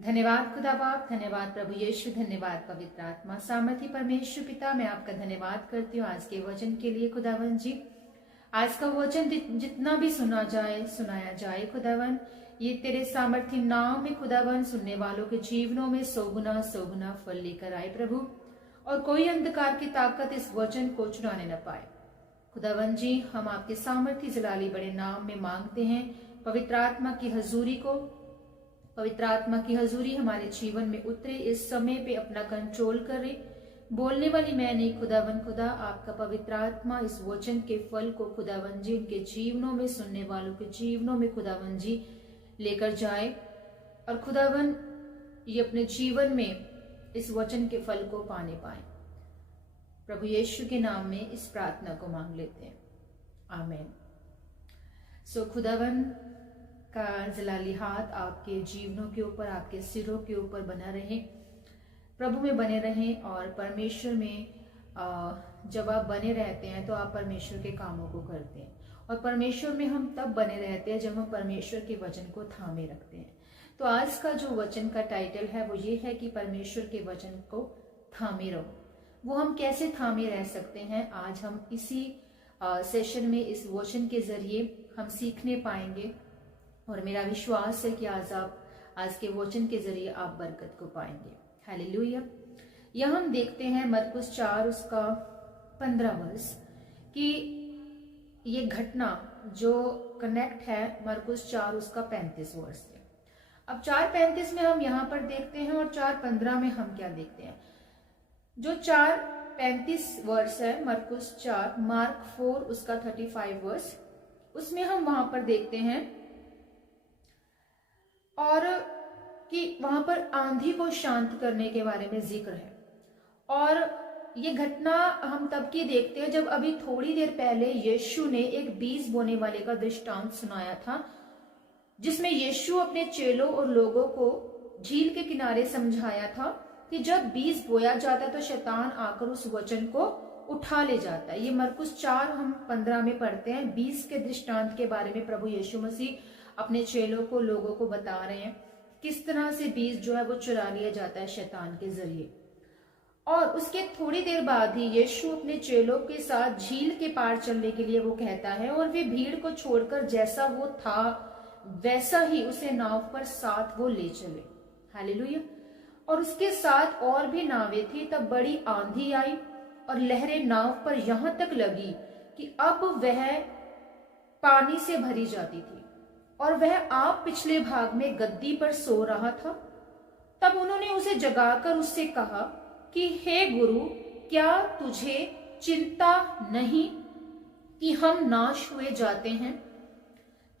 धन्यवाद खुदा बाप, धन्यवाद प्रभु यीशु, धन्यवाद पवित्र आत्मा, सामर्थी परमेश्वर पिता। मैं आपका धन्यवाद करती हूँ आज के वचन के लिए खुदावन जी। आज का वचन जितना भी सुनाया जाए खुदावन, ये तेरे सामर्थी नाम में खुदावन सुनने वालों के जीवनों में सौ गुना फल लेकर आए प्रभु, और कोई अंधकार की ताकत इस वचन को चुराने न पाए। खुदावन जी, हम आपके सामर्थी जलाली बड़े नाम में मांगते हैं पवित्र आत्मा की हजूरी हमारे जीवन में उतरे, इस समय पे अपना कंट्रोल करे। बोलने वाली मैं नहीं खुदा आपका पवित्र आत्मा इस वचन के फल को खुदावन जी इनके जीवनों में, सुनने वालों के जीवनों में खुदावन जी लेकर जाए, और खुदावन ये अपने जीवन में इस वचन के फल को पाने पाए। प्रभु यीशु के नाम में इस प्रार्थना को मांग लेते हैं, आमीन। खुदावन का जलाली हाथ आपके जीवनों के ऊपर, आपके सिरों के ऊपर बना रहे, प्रभु में बने रहें, और परमेश्वर में जब आप बने रहते हैं तो आप परमेश्वर के कामों को करते हैं, और परमेश्वर में हम तब बने रहते हैं जब हम परमेश्वर के वचन को थामे रखते हैं। तो आज का जो वचन का टाइटल है वो ये है कि परमेश्वर के वचन को थामे रहो। वो हम कैसे थामे रह सकते हैं, आज हम इसी सेशन में इस वचन के जरिए हम सीखने पाएंगे, और मेरा विश्वास है कि आज के वचन के जरिए आप बरकत को पाएंगे। हालेलुया। यह हम देखते हैं मरकुस 4 उसका 15 वर्ष कि ये घटना जो कनेक्ट है मरकुस 4 उसका 35 वर्ष से। अब 4:35 में हम यहाँ पर देखते हैं, और 4:15 में हम क्या देखते हैं। जो 4:35 वर्ष है मरकुस 4, मार्क 4 उसका 35 वर्ष, उसमें हम वहां पर देखते हैं और कि वहां पर आंधी को शांत करने के बारे में जिक्र है। और ये घटना हम तब की देखते हैं जब अभी थोड़ी देर पहले यीशु ने एक बीज बोने वाले का दृष्टांत सुनाया था, जिसमें यीशु अपने चेलों और लोगों को झील के किनारे समझाया था कि जब बीज बोया जाता है तो शैतान आकर उस वचन को उठा ले जाता है। ये मरकुस 4 हम 15 में पढ़ते हैं। बीज के दृष्टांत के बारे में प्रभु यीशु मसीह अपने चेलों को, लोगों को बता रहे हैं किस तरह से बीज जो है वो चुरा लिया जाता है शैतान के जरिए। और उसके थोड़ी देर बाद ही यीशु अपने चेलों के साथ झील के पार चलने के लिए वो कहता है, और वे भीड़ को छोड़कर जैसा वो था वैसा ही उसे नाव पर साथ वो ले चले। हालेलुया। और उसके साथ और भी नावें थी। तब बड़ी आंधी आई और लहरें नाव पर यहां तक लगी कि अब वह पानी से भरी जाती थी, और वह आप पिछले भाग में गद्दी पर सो रहा था। तब उन्होंने उसे जगाकर उससे कहा कि हे गुरु, क्या तुझे चिंता नहीं कि हम नाश हुए जाते हैं?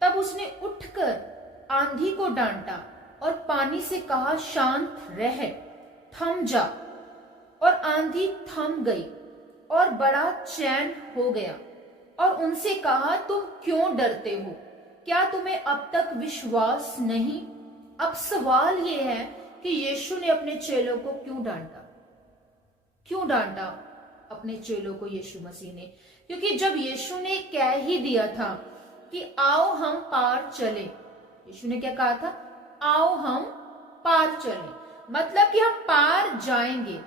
तब उसने उठकर आंधी को डांटा और पानी से कहा, शांत रह, थम जा। और आंधी थम गई और बड़ा चैन हो गया। और उनसे कहा, तुम क्यों डरते हो? क्या तुम्हें अब तक विश्वास नहीं? अब सवाल यह है कि यीशु ने अपने चेलों को क्यों डांटा? क्यों डांटा अपने चेलों को यीशु मसीह ने? क्योंकि जब यीशु ने कह ही दिया था कि आओ हम पार चले, यीशु ने क्या कहा था? आओ हम पार चले, मतलब कि हम पार जाएंगे।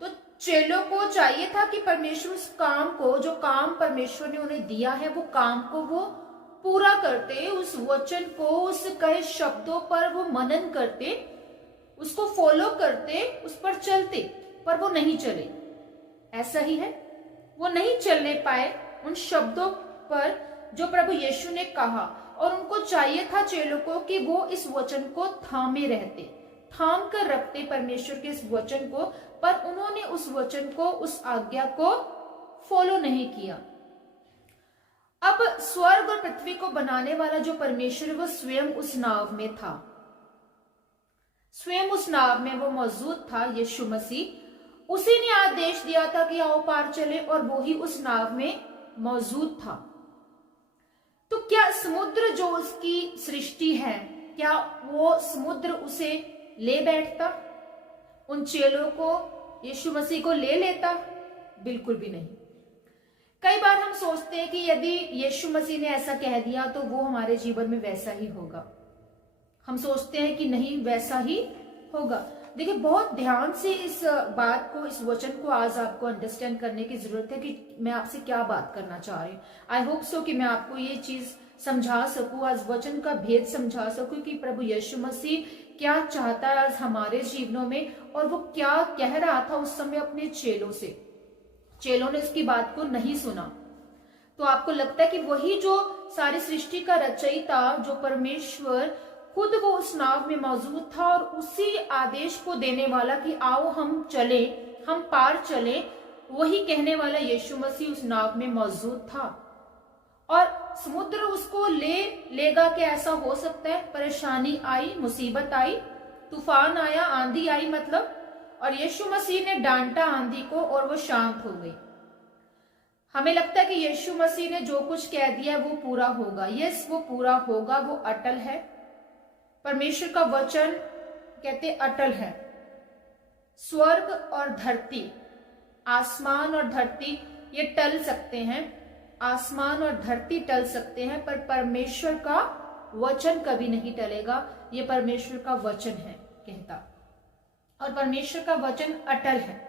तो चेलों को चाहिए था कि परमेश्वर उस काम को, जो काम परमेश्वर ने उन्हें दिया है, वो काम को वो पूरा करते, उस वचन को, उस कहे शब्दों पर वो मनन करते, उसको फॉलो करते, उस पर चलते, पर वो नहीं चले। ऐसा ही है, वो नहीं चलने पाए उन शब्दों पर जो प्रभु यीशु ने कहा। और उनको चाहिए था चेलों को कि वो इस वचन को थामे रहते, थाम कर रखते परमेश्वर के इस वचन को, पर उन्होंने उस वचन को, उस आज्ञा को फॉलो नहीं किया। अब स्वर्ग और पृथ्वी को बनाने वाला जो परमेश्वर, वो स्वयं उस नाव में था, स्वयं उस नाव में वो मौजूद था। यीशु मसीह, उसी ने आदेश दिया था कि आओ पार चले, और वो ही उस नाव में मौजूद था। तो क्या समुद्र जो उसकी सृष्टि है, क्या वो समुद्र उसे ले बैठता? उन चेलों को, यीशु मसीह को ले लेता? बिल्कुल भी नहीं। कई बार हम सोचते हैं कि यदि यीशु मसीह ने ऐसा कह दिया तो वो हमारे जीवन में वैसा ही होगा। हम सोचते हैं कि नहीं, वैसा ही होगा। देखिए, बहुत ध्यान से इस बात को, इस वचन को आज आपको अंडरस्टैंड करने की जरूरत है कि मैं आपसे क्या बात करना चाह रही हूँ। आई होप सो कि मैं आपको ये चीज समझा सकूं, आज वचन का भेद समझा सकूं कि प्रभु यीशु मसीह क्या चाहता है आज हमारे जीवनों में, और वो क्या कह रहा था उस समय अपने चेलों से। चेलों ने उसकी बात को नहीं सुना। तो आपको लगता है कि वही जो सारी सृष्टि का रचयिता, जो परमेश्वर खुद वो उस नाव में मौजूद था और उसी आदेश को देने वाला कि आओ हम चले, हम पार चले, वही कहने वाला यीशु मसीह उस नाव में मौजूद था। और समुद्र उसको लेगा क्या ऐसा हो सकता है? परेशानी आई, मुसीबत आई, तूफान आया, आंधी आई मतलब, और यीशु मसीह ने डांटा आंधी को और वो शांत हो गई। हमें लगता है कि यीशु मसीह ने जो कुछ कह दिया वो पूरा होगा। यस, वो पूरा होगा, वो अटल है। परमेश्वर का वचन कहते अटल है। स्वर्ग और धरती, आसमान और धरती ये टल सकते हैं, आसमान और धरती टल सकते हैं, पर परमेश्वर का वचन कभी नहीं टलेगा। ये परमेश्वर का वचन है कहता, और परमेश्वर का वचन अटल है।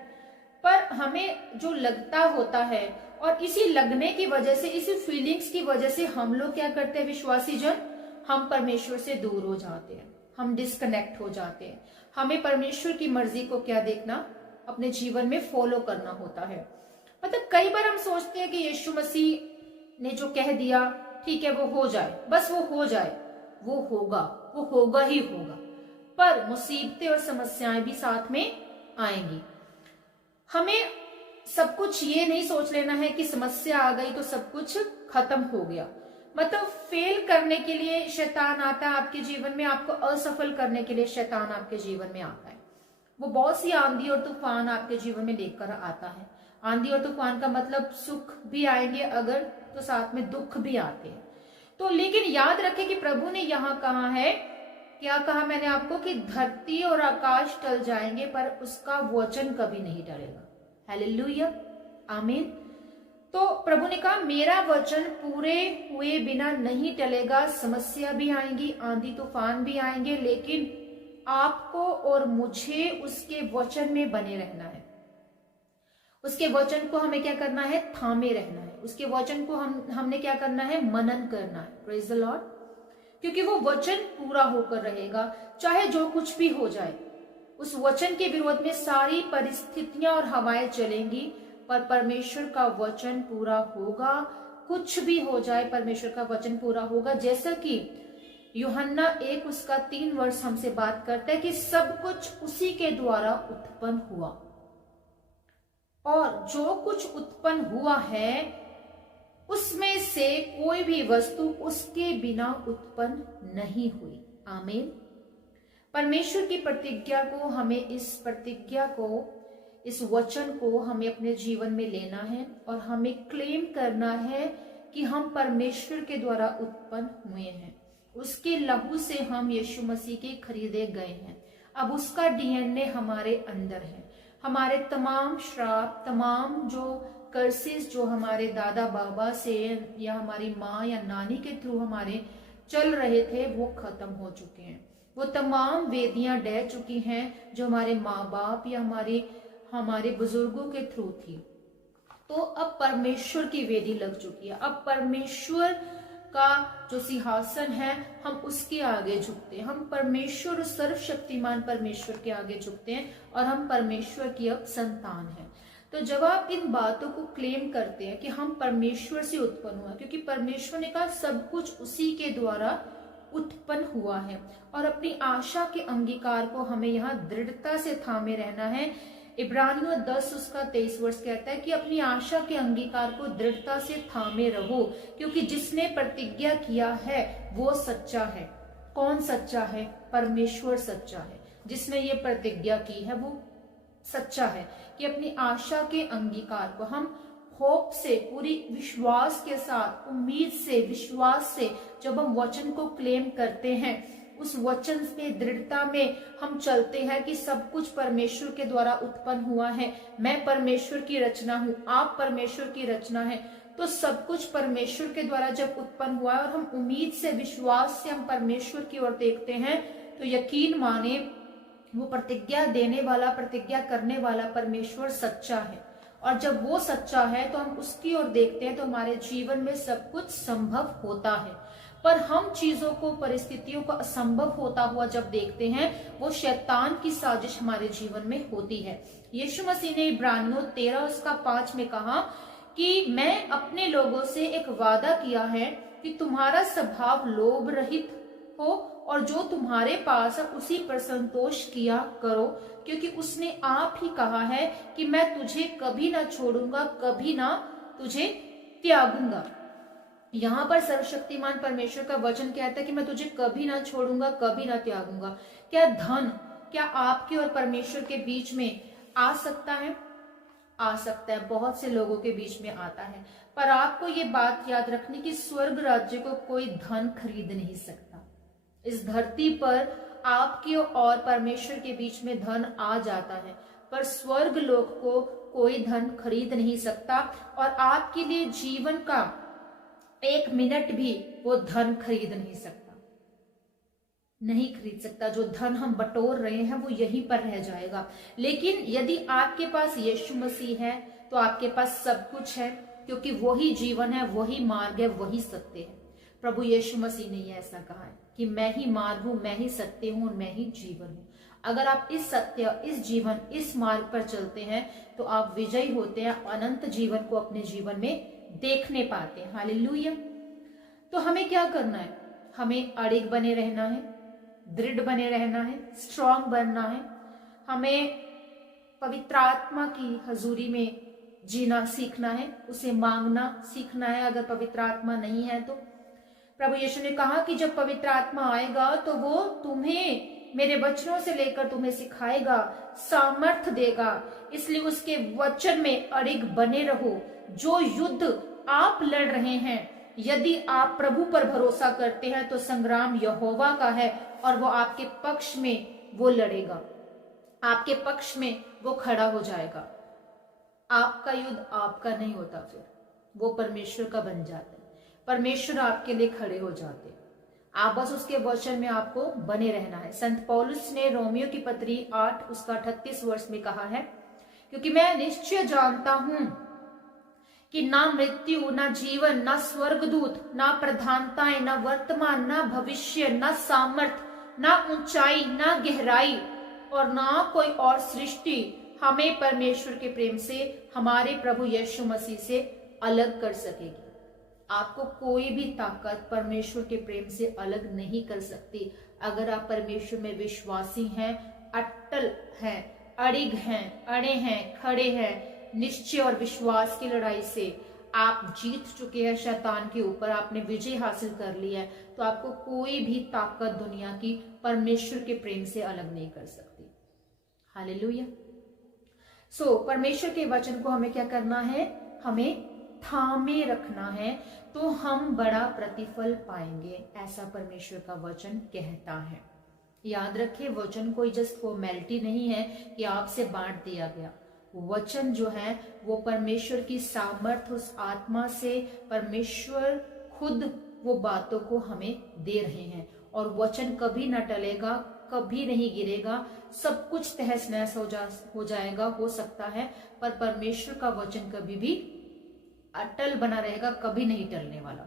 पर हमें जो लगता होता है, और इसी लगने की वजह से, इसी फीलिंग्स की वजह से हम लोग क्या करते हैं विश्वासी जन, हम परमेश्वर से दूर हो जाते हैं, हम डिस्कनेक्ट हो जाते हैं। हमें परमेश्वर की मर्जी को क्या देखना, अपने जीवन में फॉलो करना होता है। मतलब कई बार हम सोचते हैं कि यीशु मसीह ने जो कह दिया ठीक है वो हो जाए, बस वो हो जाए, वो होगा ही होगा। पर मुसीबतें और समस्याएं भी साथ में आएंगी। हमें सब कुछ ये नहीं सोच लेना है कि समस्या आ गई तो सब कुछ खत्म हो गया। मतलब फेल करने के लिए शैतान आता है आपके जीवन में, आपको असफल करने के लिए शैतान आपके जीवन में आता है। वो बहुत सी आंधी और तूफान आपके जीवन में लेकर आता है। आंधी और तूफान का मतलब सुख भी आएंगे अगर, तो साथ में दुख भी आते हैं। तो लेकिन याद रखें कि प्रभु ने यहाँ कहा है, क्या कहा मैंने आपको, कि धरती और आकाश टल जाएंगे पर उसका वचन कभी नहीं टलेगा। हालेलुया, आमीन। तो प्रभु ने कहा मेरा वचन पूरे हुए बिना नहीं टलेगा। समस्या भी आएंगी, आंधी तूफान भी आएंगे, लेकिन आपको और मुझे उसके वचन में बने रहना है। उसके वचन को हमें क्या करना है, थामे रहना है। उसके वचन को हमने क्या करना है, मनन करना है। Praise the Lord. क्योंकि वो वचन पूरा होकर रहेगा, चाहे जो कुछ भी हो जाए। उस वचन के विरोध में सारी परिस्थितियां और हवाएं चलेंगी, पर परमेश्वर का वचन पूरा होगा। कुछ भी हो जाए, परमेश्वर का वचन पूरा होगा। जैसा कि यूहन्ना 1 उसका 3 वर्ष हमसे बात करता है कि सब कुछ उसी के द्वारा उत्पन्न हुआ, और जो कुछ उत्पन्न हुआ है उसमें से कोई भी वस्तु उसके बिना उत्पन्न नहीं हुई। आमीन। परमेश्वर की प्रतिज्ञा को हमें, इस प्रतिज्ञा को, इस वचन को हमें अपने जीवन में लेना है, और हमें क्लेम करना है कि हम परमेश्वर के द्वारा उत्पन्न हुए हैं। उसके लहू से हम यीशु मसीह के खरीदे गए हैं। अब उसका डीएनए हमारे अंदर है। हमारे तमाम श्राप, तमाम जो कर्सेस जो हमारे दादा बाबा से या हमारी माँ या नानी के थ्रू हमारे चल रहे थे, वो खत्म हो चुके हैं। वो तमाम वेदियां ढह चुकी हैं जो हमारे माँ बाप या हमारे बुजुर्गों के थ्रू थी। तो अब परमेश्वर की वेदी लग चुकी है। अब परमेश्वर का जो सिंहासन है, हम उसके आगे झुकते हैं। हम परमेश्वर, सर्वशक्तिमान परमेश्वर के आगे झुकते हैं, और हम परमेश्वर की अब संतान हैं। तो जब आप इन बातों को क्लेम करते हैं कि हम परमेश्वर से उत्पन्न हुआ, क्योंकि परमेश्वर ने कहा सब कुछ उसी के द्वारा उत्पन्न हुआ है, और अपनी आशा के अंगीकार को हमें यहाँ दृढ़ता से थामे रहना है। इब्रानियों 10 उसका 23 वर्ष कहता है कि अपनी आशा के अंगीकार को दृढ़ता से थामे रहो, क्योंकि जिसने प्रतिज्ञा किया है वो सच्चा है। कौन सच्चा है? परमेश्वर सच्चा है। जिसने ये प्रतिज्ञा की है वो सच्चा है कि अपनी आशा के अंगीकार को हम होप से, पूरी विश्वास के साथ, उम्मीद से, विश्वास से जब हम वचन को क्लेम करते हैं, उस वचन में दृढ़ता में हम चलते हैं कि सब कुछ परमेश्वर के द्वारा उत्पन्न हुआ है। मैं परमेश्वर की रचना हूँ, आप परमेश्वर की रचना है। तो सब कुछ परमेश्वर के द्वारा जब उत्पन्न हुआ है और हम उम्मीद से, विश्वास से हम परमेश्वर की ओर देखते हैं, तो यकीन माने वो प्रतिज्ञा देने वाला, प्रतिज्ञा करने वाला परमेश्वर सच्चा है। और जब वो सच्चा है तो हम उसकी ओर देखते हैं तो हमारे जीवन में सब कुछ संभव होता है। पर हम चीजों को, परिस्थितियों को असंभव होता हुआ जब देखते हैं, वो शैतान की साजिश हमारे जीवन में होती है। यीशु मसीह ने इब्रानियों 13:5 में कहा कि मैं अपने लोगों से एक वादा किया है कि तुम्हारा स्वभाव लोभ रहित हो और जो तुम्हारे पास है उसी पर संतोष किया करो, क्योंकि उसने आप ही कहा है कि मैं तुझे कभी ना छोड़ूंगा, कभी ना तुझे त्यागूंगा। यहाँ पर सर्वशक्तिमान परमेश्वर का वचन कहता है कि मैं तुझे कभी ना छोड़ूंगा, कभी ना त्यागूंगा। क्या धन, क्या आपके और परमेश्वर के बीच में आ सकता है? आ सकता है, बहुत से लोगों के बीच में आता है। पर आपको ये बात याद रखनी कि स्वर्ग राज्य को कोई धन खरीद नहीं सकता। इस धरती पर आपके और परमेश्वर के बीच में धन आ जाता है, पर स्वर्ग लोक को कोई धन खरीद नहीं सकता। और आपके लिए जीवन का 1 मिनट भी वो धन खरीद नहीं सकता, नहीं खरीद सकता। जो धन हम बटोर रहे हैं वो यहीं पर रह जाएगा। लेकिन यदि आपके पास यीशु मसीह है तो आपके पास सब कुछ है, क्योंकि वही जीवन है, वही मार्ग है, वही सत्य है। प्रभु यीशु मसीह ने ऐसा कहा है कि मैं ही मार्ग हूं, मैं ही सत्य हूं और मैं ही जीवन हूं। अगर आप इस सत्य, इस जीवन, इस मार्ग पर चलते हैं तो आप विजयी होते हैं, अनंत जीवन को अपने जीवन में देखने पाते हैं। हालेलुया। तो हमें क्या करना है? हमें अड़िग बने रहना है, दृढ़ बने रहना है, स्ट्रांग बनना है। हमें पवित्र आत्मा की हजूरी में जीना सीखना है, उसे मांगना सीखना है। अगर पवित्र आत्मा नहीं है तो प्रभु यीशु ने कहा कि जब पवित्र आत्मा आएगा तो वो तुम्हें मेरे वचनों से लेकर तुम्हें सिखाएगा, सामर्थ देगा। इसलिए उसके वचन में अड़िग बने रहो। जो युद्ध आप लड़ रहे हैं, यदि आप प्रभु पर भरोसा करते हैं तो संग्राम यहोवा का है और वो आपके पक्ष में वो लड़ेगा, आपके पक्ष में वो खड़ा हो जाएगा। आपका युद्ध आपका नहीं होता, फिर वो परमेश्वर का बन जाता है। परमेश्वर आपके लिए खड़े हो जाते हैं। आप बस उसके वचन में आपको बने रहना है। संत पौलुस ने रोमियो की पत्री 8:38 में कहा है, क्योंकि मैं निश्चय जानता हूं कि ना मृत्यु, ना जीवन, ना स्वर्गदूत, ना प्रधानताएं, ना वर्तमान, ना भविष्य, ना सामर्थ, ना ऊंचाई, ना गहराई और ना कोई और सृष्टि हमें परमेश्वर के प्रेम से, हमारे प्रभु यीशु मसीह से अलग कर सकेगी। आपको कोई भी ताकत परमेश्वर के प्रेम से अलग नहीं कर सकती। अगर आप परमेश्वर में विश्वासी हैं, अटल हैं, अड़िग हैं, अड़े हैं, खड़े हैं, निश्चय और विश्वास की लड़ाई से आप जीत चुके हैं शैतान के ऊपर, आपने विजय हासिल कर लिया है, तो आपको कोई भी ताकत दुनिया की परमेश्वर के प्रेम से अलग नहीं कर सकती। हालेलुया। परमेश्वर के वचन को हमें क्या करना है? हमें थामे रखना है, तो हम बड़ा प्रतिफल पाएंगे, ऐसा परमेश्वर का वचन कहता है। याद रखें, वचन कोई जस्ट फॉर्मेलिटी नहीं है कि आपसे बांट दिया गया। वचन जो है वो परमेश्वर की सामर्थ, उस आत्मा से परमेश्वर खुद वो बातों को हमें दे रहे हैं। और वचन कभी न टलेगा, कभी नहीं गिरेगा। सब कुछ तहस नहस हो जाएगा, हो सकता है, पर परमेश्वर का वचन कभी भी अटल बना रहेगा, कभी नहीं टलने वाला।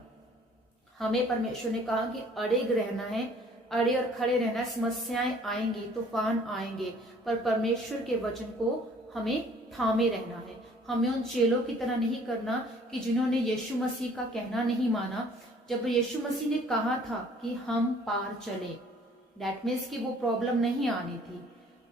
हमें परमेश्वर ने कहा कि अड़िग रहना है, अड़े और खड़े रहना। समस्याएं आएंगी, तूफान आएंगे, पर परमेश्वर के वचन को हमें थामे रहना है। हमें उन चेलों की तरह नहीं करना कि जिन्होंने यीशु मसीह का कहना नहीं माना। जब यीशु मसीह ने कहा था कि हम पार चले, दैट मीन्स कि वो प्रॉब्लम नहीं आनी थी,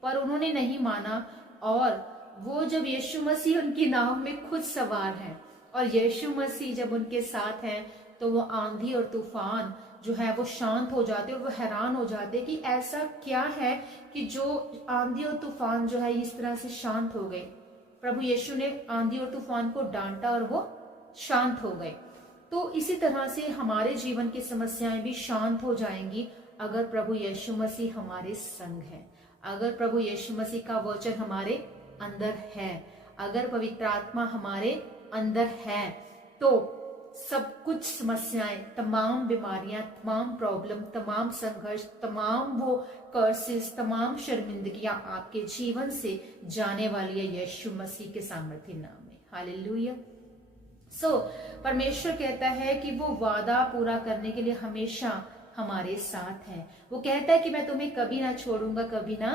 पर उन्होंने नहीं माना। और वो जब यीशु मसीह उनकी नाव में खुद सवार है और यीशु मसीह जब उनके साथ हैं, तो वो आंधी और तूफान जो है वो शांत हो जाते और वो हैरान हो जाते कि ऐसा क्या है कि जो आंधी और तूफान जो है इस तरह से शांत हो गए। प्रभु यीशु ने आंधी और तूफान को डांटा और वो शांत हो गए। तो इसी तरह से हमारे जीवन की समस्याएं भी शांत हो जाएंगी अगर प्रभु यीशु मसीह हमारे संग है, अगर प्रभु यीशु मसीह का वचन हमारे अंदर है, अगर पवित्र आत्मा हमारे अंदर है, तो सब कुछ समस्याएं, तमाम बीमारियां, तमाम प्रॉब्लम, तमाम संघर्ष, तमाम वो कर्सेस, तमाम शर्मिंदगियां आपके जीवन से जाने वाली है यीशु मसीह के सामर्थ्य नाम में। हालेलुया। परमेश्वर कहता है कि वो वादा पूरा करने के लिए हमेशा हमारे साथ है। वो कहता है कि मैं तुम्हें कभी ना छोड़ूंगा, कभी ना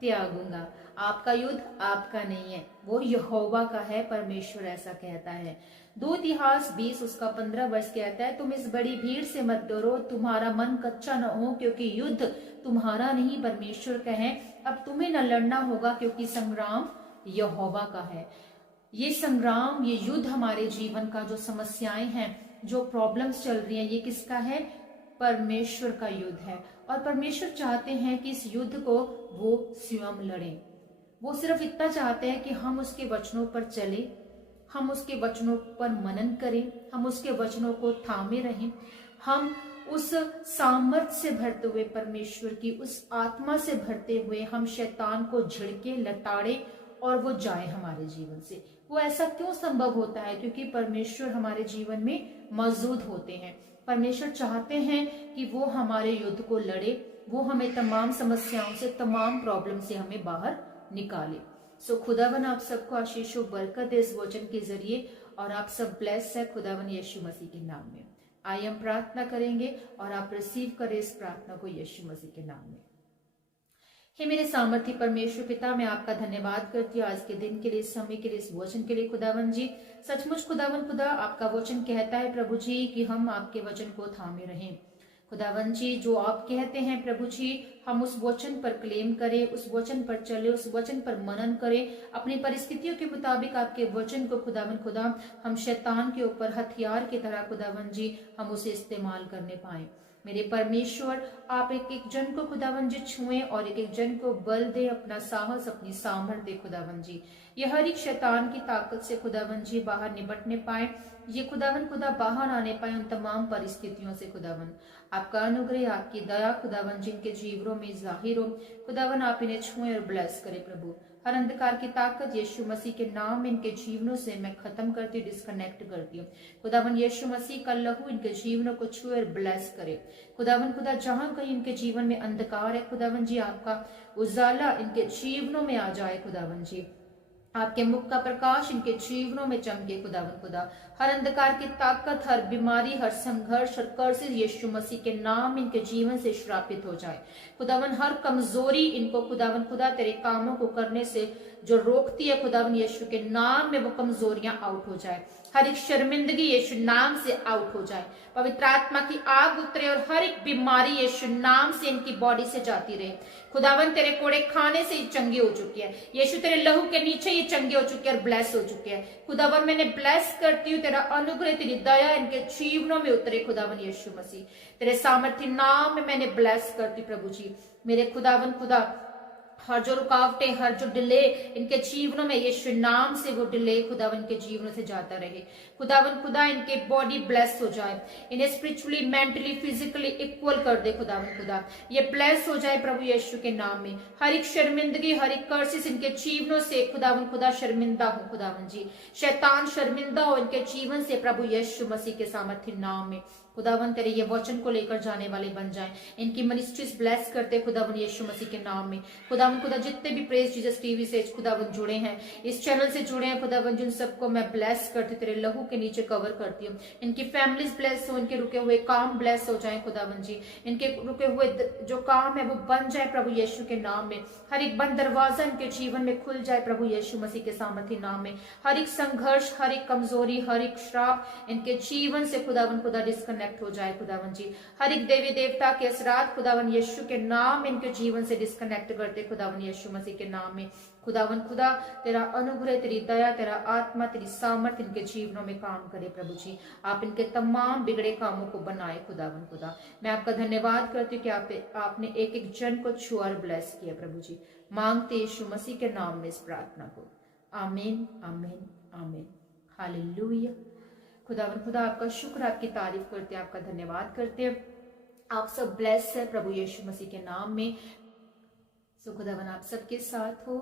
त्यागूंगा। आपका युद्ध आपका नहीं है, वो यहोवा का है। परमेश्वर ऐसा कहता है। 2 इतिहास 20 उसका 15 वर्ष कहता है, तुम इस बड़ी भीड़ से मत डरो, तुम्हारा मन कच्चा न हो, क्योंकि युद्ध तुम्हारा नहीं परमेश्वर का है। अब तुम्हें न लड़ना होगा, क्योंकि संग्राम यहोवा का है। ये संग्राम, ये युद्ध हमारे जीवन का, जो समस्याएं हैं, जो प्रॉब्लम्स चल रही हैं, ये किसका है? परमेश्वर का युद्ध है। और परमेश्वर चाहते हैं कि इस युद्ध को वो स्वयं लड़ें। वो सिर्फ इतना चाहते हैं कि हम उसके वचनों पर चले, हम उसके वचनों पर मनन करें, हम उसके वचनों को थामे रहें, हम उस सामर्थ से भरते हुए, परमेश्वर की उस आत्मा से भरते हुए हम शैतान को झिड़के, लताड़े और वो जाए हमारे जीवन से। वो ऐसा क्यों संभव होता है? क्योंकि परमेश्वर हमारे जीवन में मौजूद होते हैं। परमेश्वर चाहते हैं कि वो हमारे युद्ध को लड़े, वो हमें तमाम समस्याओं से, तमाम प्रॉब्लम से हमें बाहर निकाले। खुदावन आप सबको आशीष और बरकत दे इस वचन के जरिए, और आप सब ब्लेस है खुदावन यीशु मसीह के नाम में। आइए हम प्रार्थना करेंगे और आप रिसीव करें इस प्रार्थना को यीशु मसीह के नाम में। हे मेरे सामर्थी परमेश्वर पिता, मैं आपका धन्यवाद करती हूँ आज के दिन के लिए, इस समय के लिए, इस वचन के लिए। खुदावन जी, सचमुच खुदावन खुदा, आपका वचन कहता है प्रभु जी कि हम आपके वचन को थामे रहें। खुदावन जी, जो आप कहते हैं प्रभु जी, हम उस वचन पर क्लेम करें, उस वचन पर चले, उस वचन पर मनन करें, अपनी परिस्थितियों के मुताबिक आपके वचन को खुदावन खुदा हम शैतान के ऊपर हथियार की तरह खुदावन जी हम उसे इस्तेमाल करने पाए। मेरे परमेश्वर, आप एक एक जन को खुदावन जी छुएं और एक एक जन को बल दे, अपना साहस, अपनी सामर्थ दे खुदावन जी। ये हर एक शैतान की ताकत से खुदावन जी बाहर निपटने पाए, ये खुदावन खुदा बाहर आने पाए उन तमाम परिस्थितियों से। खुदावन आपका अनुग्रह, आपकी दया खुदावन जिनके जीवनों में जाहिर हो, खुदावन आप इन्हें छुएं और ब्लेस करें प्रभु। हर अंधकार की ताकत यीशु मसीह के नाम में इनके जीवनों से मैं खत्म करती हूँ, डिस्कनेक्ट करती हूँ। खुदावन यीशु मसीह का लहू इनके जीवनों को छुए और ब्लेस करे। खुदावन खुदा जहां कहीं इनके जीवन में अंधकार है, खुदावन जी आपका उजाला इनके जीवनों में आ जाए। खुदावन जी आपके मुख का प्रकाश इनके जीवनों में चमके। खुदावन खुदा हर अंधकार की ताकत, हर बीमारी, हर संघर्ष, हर कर्ज यीशु मसीह के नाम इनके जीवन से श्रापित हो जाए। खुदावन हर कमजोरी इनको खुदावन खुदा तेरे कामों को करने से जो रोकती है, खुदावन यीशु के नाम में वो कमजोरियां आउट हो जाए। हर एक शर्मिंदगी यीशु नाम से आउट हो जाए। पवित्र आत्मा की आग उतरे और हर एक बीमारी यीशु नाम से इनकी बॉडी से जाती रहे। खुदावन तेरे कोड़े खाने से ये चंगे हो चुके हैं, यीशु तेरे लहू के नीचे ये चंगे हो चुके हैं और ब्लेस हो चुके हैं। खुदावन मैंने ब्लेस करती हूँ, तेरा अनुग्रह, तेरी दया इनके जीवनों में उतरे। खुदावन यीशु मसीह तेरे सामर्थ्य नाम में मैंने ब्लेस करती प्रभु जी। मेरे खुदावन खुदा हर जो रुकावटें, हर जो डिले इनके जीवनों में यीशु नाम से वो डिले खुदावन के जीवनों से जाता रहे। खुदावन खुदा इनके बॉडी ब्लेस हो जाए, इन्हें स्पिरिचुअली, मेंटली, फिजिकली इक्वल कर दे। खुदावन खुदा ये ब्लेस हो जाए प्रभु यीशु के नाम में। हर एक शर्मिंदगी, हर एक कर्सिस इनके जीवनों से खुदावन खुदा शर्मिंदा हो। खुदावन जी शैतान शर्मिंदा हो इनके जीवन से प्रभु यीशु मसीह के सामर्थ्य नाम में। खुदावन तेरे ये वचन को लेकर जाने वाले बन जाएं, इनकी मिनिस्ट्रीज ब्लेस करते खुदावन यीशु मसीह के नाम में। खुदावन खुदा जितने भी प्रेज जीसस टीवी से खुदावन जुड़े हैं, इस चैनल से जुड़े हैं, खुदावन जिन सबको मैं ब्लेस करती, तेरे लहू के नीचे कवर करती हूँ। इनकी फैमिलीज ब्लेस हो, इनके रुके हुए काम ब्लेस हो जाए। खुदावन जी इनके रुके हुए जो काम है वो बन जाए प्रभु यीशु के नाम में। हर एक बंद दरवाजा इनके जीवन में खुल जाए प्रभु यीशु मसीह के सामर्थ्य नाम में। हर एक संघर्ष, हर एक कमजोरी, हर एक श्राप इनके जीवन से खुदावन खुदा डिस्कनेक्ट हो जाए। खुदावन जी हर एक देवी देवता के असरात खुदावन यीशु के नाम इनके जीवन से डिस्कनेक्ट करते खुदावन यीशु मसीह के नाम में। खुदावन खुदा तेरा अनुग्रह, तेरी दया, तेरा आत्मा, तेरी सामर्थ्य इनके जीवनों में काम करे प्रभु जी। आप इनके तमाम बिगड़े कामों को बनाए। खुदावन खुदा मैं आपका धन्यवाद करती हूँ कि आपने एक एक जन को छुआ और ब्लेस किया प्रभु जी। मांगते यीशु मसीह के नाम में इस प्रार्थना को, आमीन आमीन आमीन। हालेलुया। खुदावन खुदा आपका शुक्र, आपकी तारीफ करते हैं, आपका धन्यवाद करते हैं। आप सब ब्लेस है प्रभु यीशु मसीह के नाम में। खुदावन आप सबके साथ हो,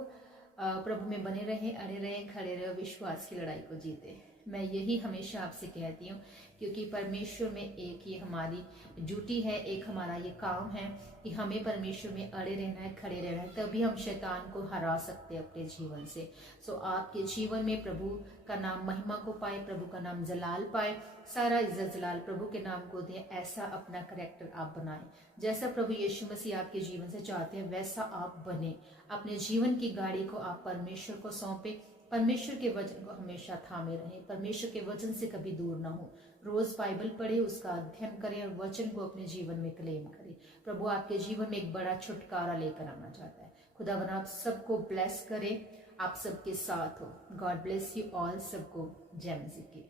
प्रभु में बने रहें, अड़े रहें, खड़े रहे, विश्वास की लड़ाई को जीते। मैं यही हमेशा आपसे कहती हूँ, क्योंकि परमेश्वर में एक ये हमारी ड्यूटी है, एक हमारा ये काम है कि हमें परमेश्वर में अड़े रहना है, खड़े रहना है, तभी हम शैतान को हरा सकते हैं अपने जीवन से। सो आपके जीवन में प्रभु का नाम महिमा को पाए, प्रभु का नाम जलाल पाए, सारा इज्जत जलाल प्रभु के नाम को दें। ऐसा अपना करैक्टर आप बनाएं, जैसा प्रभु यीशु मसीह आपके जीवन से चाहते हैं वैसा आप बने। अपने जीवन की गाड़ी को आप परमेश्वर को सौंपे, परमेश्वर के वचन को हमेशा थामे रहें, परमेश्वर के वचन से कभी दूर ना हो। रोज बाइबल पढ़े, उसका अध्ययन करें और वचन को अपने जीवन में क्लेम करें। प्रभु आपके जीवन में एक बड़ा छुटकारा लेकर आना चाहता है। खुदावन आप सबको ब्लेस करे, आप सबके साथ हो। God bless you all. सबको जय मसीह की।